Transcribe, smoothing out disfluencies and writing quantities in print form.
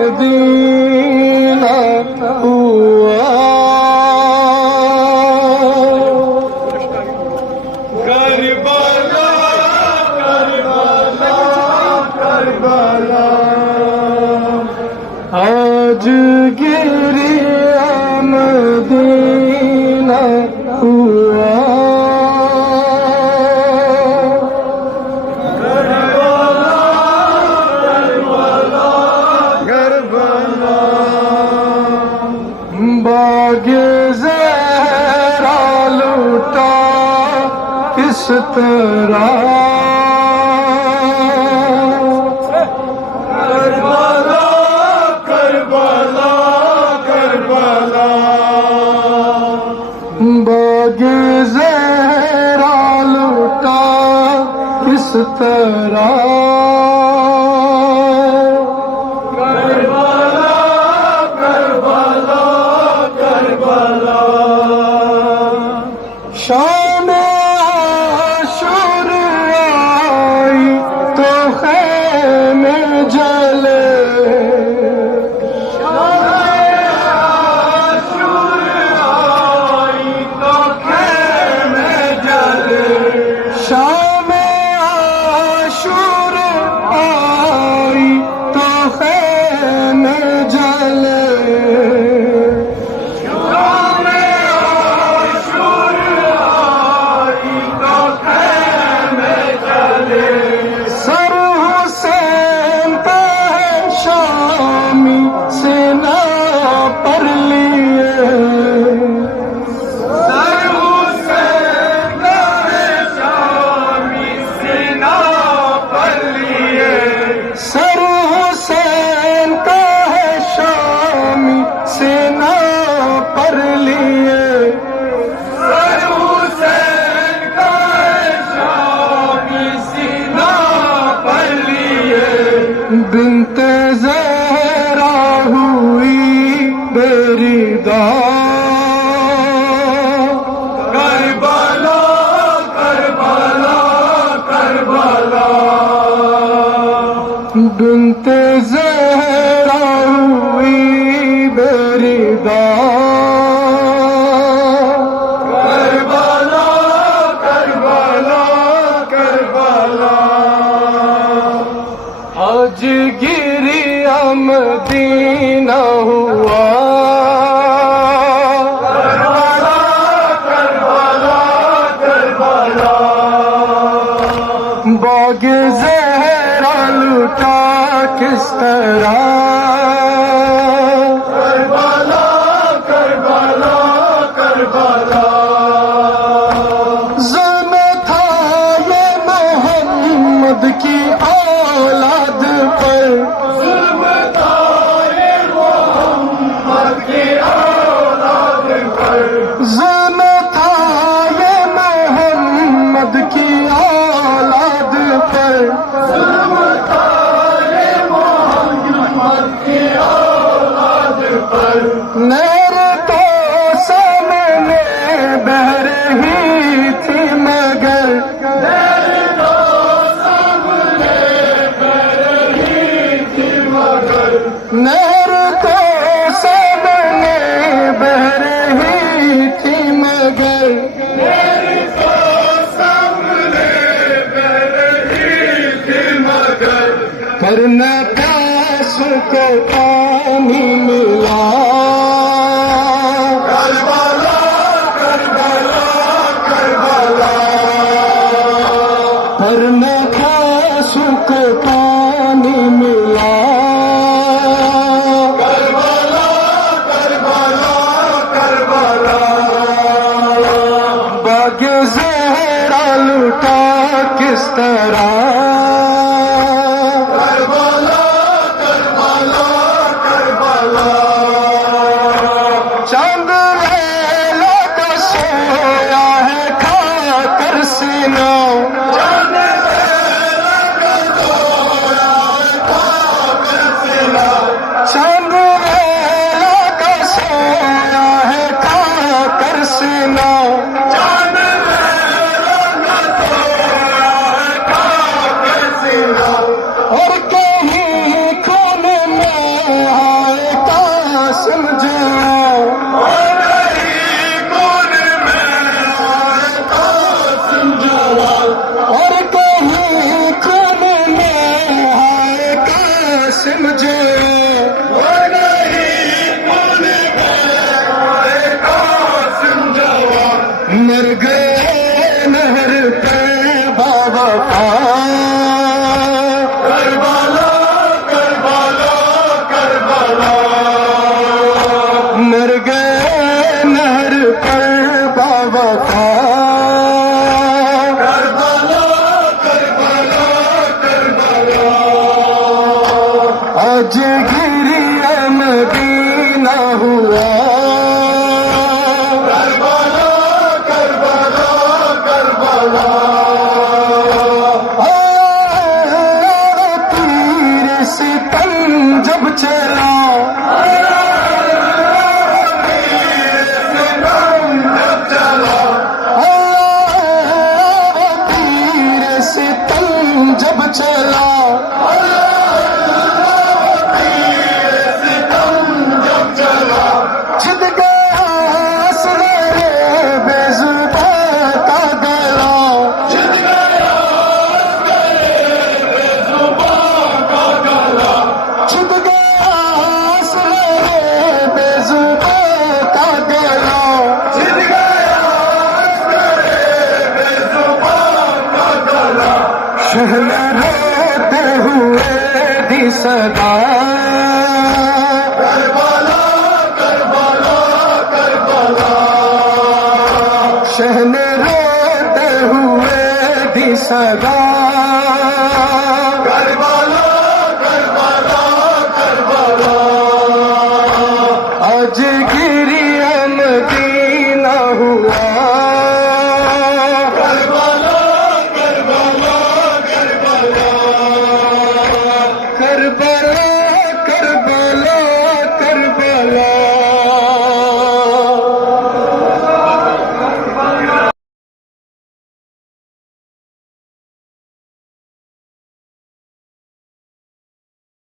مدینہ ہوا کربلا کربلا کربلا آج گریا مدینہ ہوا باغ زہرا لوٹا کس طرح کربلا کربلا کربلا باغ زہرا لوٹا کس طرح شام عاشور آئی تو خیمے جلے شام عاشور آئی تو خیمے جلے شام عاشور آئی تو خیمے جلے بنت زہرا ہوئی بریدہ کربلا کربلا کربلا بنت زہرا ہوئی بریدہ کربلا کربلا کربلا آج گریا مدینہ ہوا کربلا کربلا کربلا باغ زہرا لوٹا کس طرح کربلا کربلا کربلا ظلم تھا یہ محمد کی اولاد پر ظلم تھا یہ محمد کی اولاد پر ظلم تھا یہ محمد کی اولاد پر ظلم تھا یہ محمد کی اولاد پر نہر تو سامنے بہہ رہی تھی مگر نہر تو سامنے بہہ رہی تھی مگر نہر تو سامنے بہہ رہی تھی مگر پر نہ پیاس کو پانی ملا کربلا کربلا کربلا پر نہ پیاس کو پانی ملا باغ زہرا لوٹا کس طرح کربلا کربلا کربلا چاند لیلا کا سویا ہے کھا کر سینہ چاند لیلا کا سویا ہے کھا کر سینہ چاند لیلا کا سویا ہے کھا کر سینہ چاند لیلا کا سویا ہے کھا کر سینہ مر گئے نہر پہ باوفا کربلا کربلا کربلا مر گئے نہر پر باوفا کربلا کربلا کربلا آج گری نبی نہ ہوا شہلا روتے ہوئے دی صدا کربلا کربلا کربلا شہن روتے ہوئے دی صدا کربلا